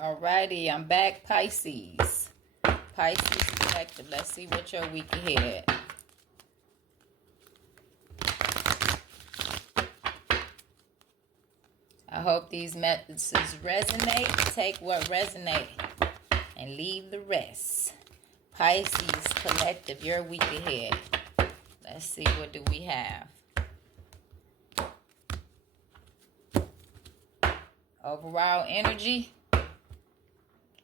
Alrighty, I'm back, Pisces. Pisces Collective. Let's see what your week ahead. I hope these messages resonate. Take what resonates and leave the rest. Pisces Collective, your week ahead. Let's see, what do we have? Overall energy.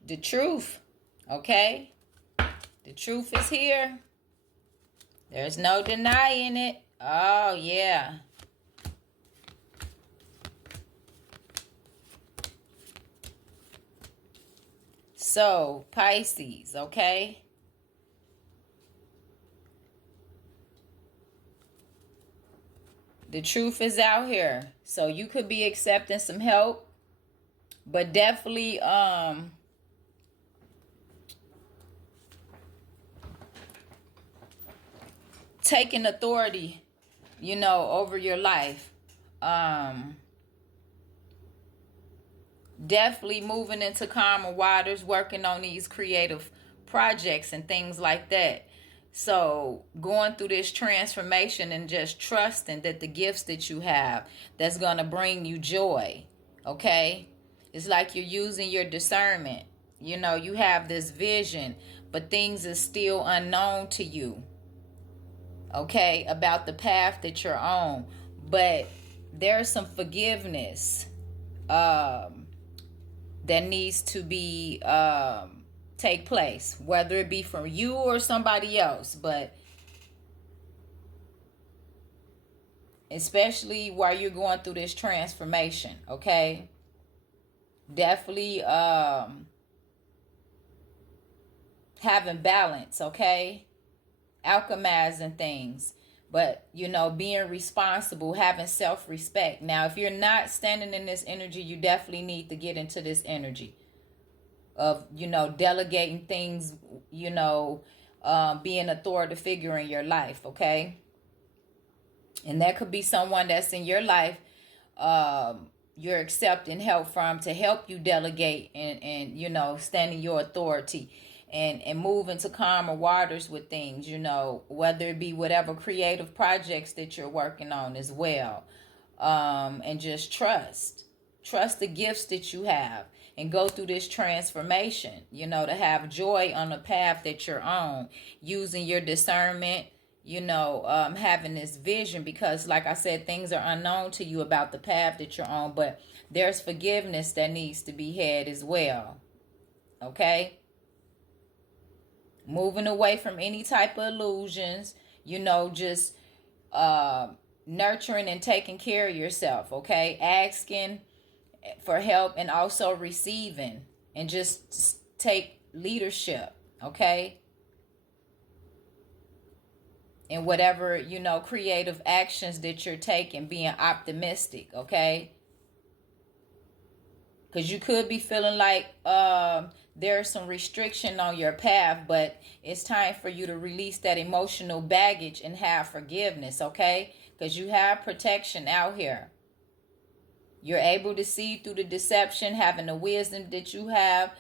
The truth. Okay? The truth is here. There's no denying it. Oh, yeah. So, Pisces, okay? The truth is out here. So you could be accepting some help, but definitely taking authority, over your life. Definitely moving into calmer waters, working on these creative projects and things like that. So going through this transformation and just trusting that the gifts that you have, that's going to bring you joy. Okay? It's like you're using your discernment. You have this vision, but things are still unknown to you. Okay? About the path that you're on. But there's some forgiveness that needs to be take place, whether it be from you or somebody else, but especially while you're going through this transformation. Okay, definitely having balance. Okay, alchemizing things, but being responsible, having self-respect. Now, if you're not standing in this energy, you definitely need to get into this energy of delegating things, being an authority figure in your life. Okay, and that could be someone that's in your life you're accepting help from, to help you delegate and stand in your authority and move into calmer waters with things, whether it be whatever creative projects that you're working on as well. And just trust the gifts that you have and go through this transformation, to have joy on the path that you're on, using your discernment, having this vision, because like I said, things are unknown to you about the path that you're on, but there's forgiveness that needs to be had as well. Okay? Moving away from any type of illusions, just nurturing and taking care of yourself. Okay? Asking for help and also receiving, and just take leadership. Okay? And whatever, creative actions that you're taking, being optimistic. Okay? Because you could be feeling like there's some restriction on your path, but it's time for you to release that emotional baggage and have forgiveness, okay? Because you have protection out here. You're able to see through the deception, having the wisdom that you have,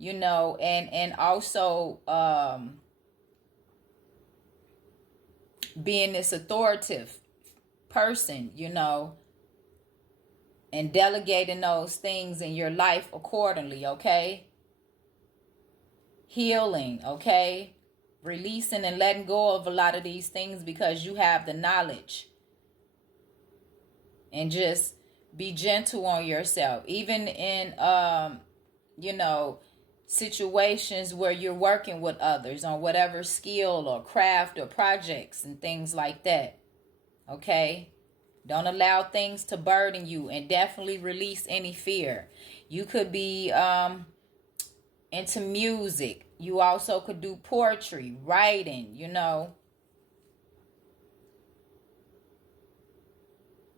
and also being this authoritative person, and delegating those things in your life accordingly. Okay? Healing. Okay? Releasing and letting go of a lot of these things because you have the knowledge. And just be gentle on yourself, even in situations where you're working with others on whatever skill or craft or projects and things like that. Okay? Don't allow things to burden you, and definitely release any fear. You could be into music. You also could do poetry, writing,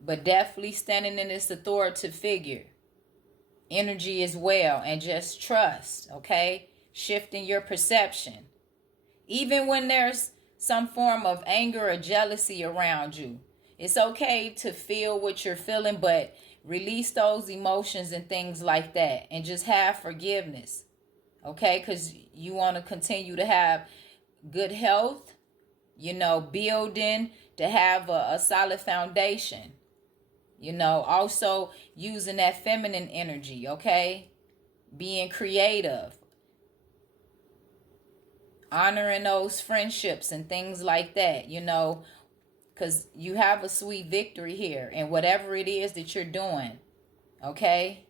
But definitely standing in this authoritative figure energy as well, and just trust. Okay? Shifting your perception. Even when there's some form of anger or jealousy around you, it's okay to feel what you're feeling, but Release those emotions and things like that, and just have forgiveness, okay? Because you want to continue to have good health, building to have a solid foundation, also using that feminine energy, okay? Being creative, honoring those friendships and things like that, because you have a sweet victory here in whatever it is that you're doing, okay?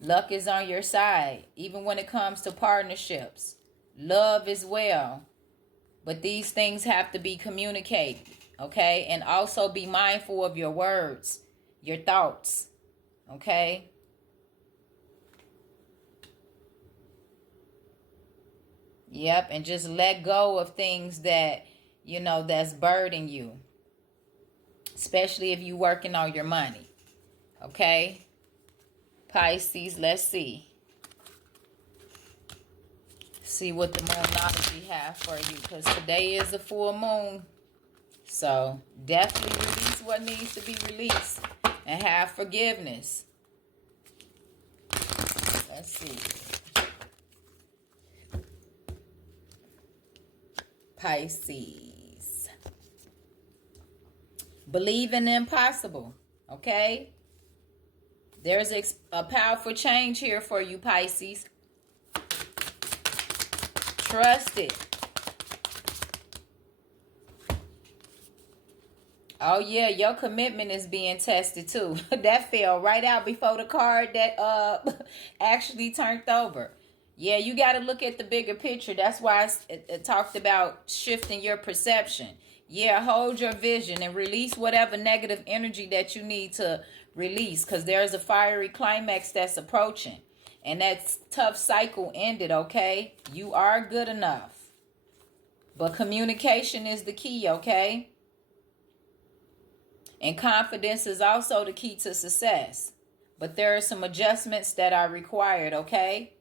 Luck is on your side, even when it comes to partnerships, love as well. But these things have to be communicated, okay? And also be mindful of your words, your thoughts, okay? Yep, and just let go of things that, that's burdening you. Especially if you're working on your money, okay? Pisces, let's see. See what the moonology have for you, because today is a full moon. So definitely release what needs to be released and have forgiveness. Let's see. Pisces. Believe in the impossible, okay? There's a powerful change here for you, Pisces. Trust it. Oh, yeah, your commitment is being tested, too. That fell right out before the card that actually turned over. Yeah, you got to look at the bigger picture. That's why it talked about shifting your perception. Yeah, hold your vision and release whatever negative energy that you need to release, because there's a fiery climax that's approaching. And that tough cycle ended, okay? You are good enough. But communication is the key, okay? And confidence is also the key to success. But there are some adjustments that are required, okay?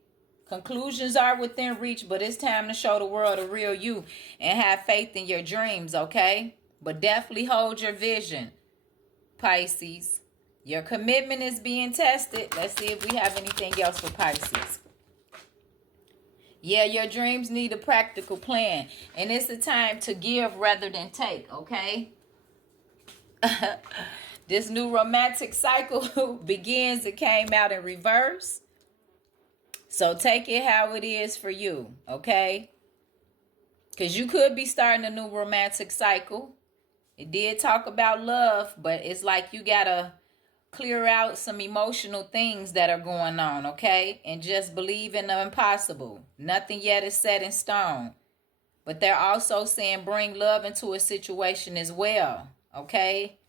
Conclusions are within reach, but it's time to show the world the real you and have faith in your dreams, okay? But definitely hold your vision, Pisces. Your commitment is being tested. Let's see if we have anything else for Pisces. Yeah, your dreams need a practical plan. And it's a time to give rather than take, okay? This new romantic cycle begins. It came out in reverse. So take it how it is for you, okay? Because you could be starting a new romantic cycle. It did talk about love, but it's like you got to clear out some emotional things that are going on, okay? And just believe in the impossible. Nothing yet is set in stone. But they're also saying bring love into a situation as well, okay?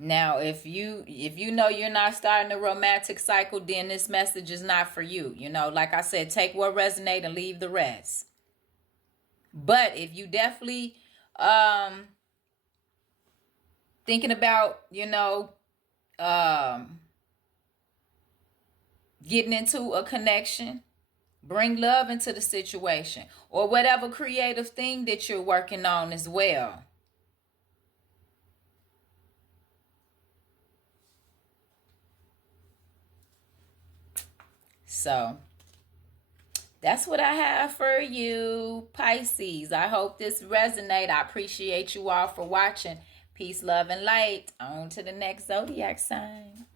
Now, if you know you're not starting a romantic cycle, then this message is not for you. Like I said, take what resonates and leave the rest. But if you definitely thinking about, getting into a connection, bring love into the situation, or whatever creative thing that you're working on as well. So that's what I have for you, Pisces. I hope this resonates. I appreciate you all for watching. Peace, love, and light. On to the next zodiac sign.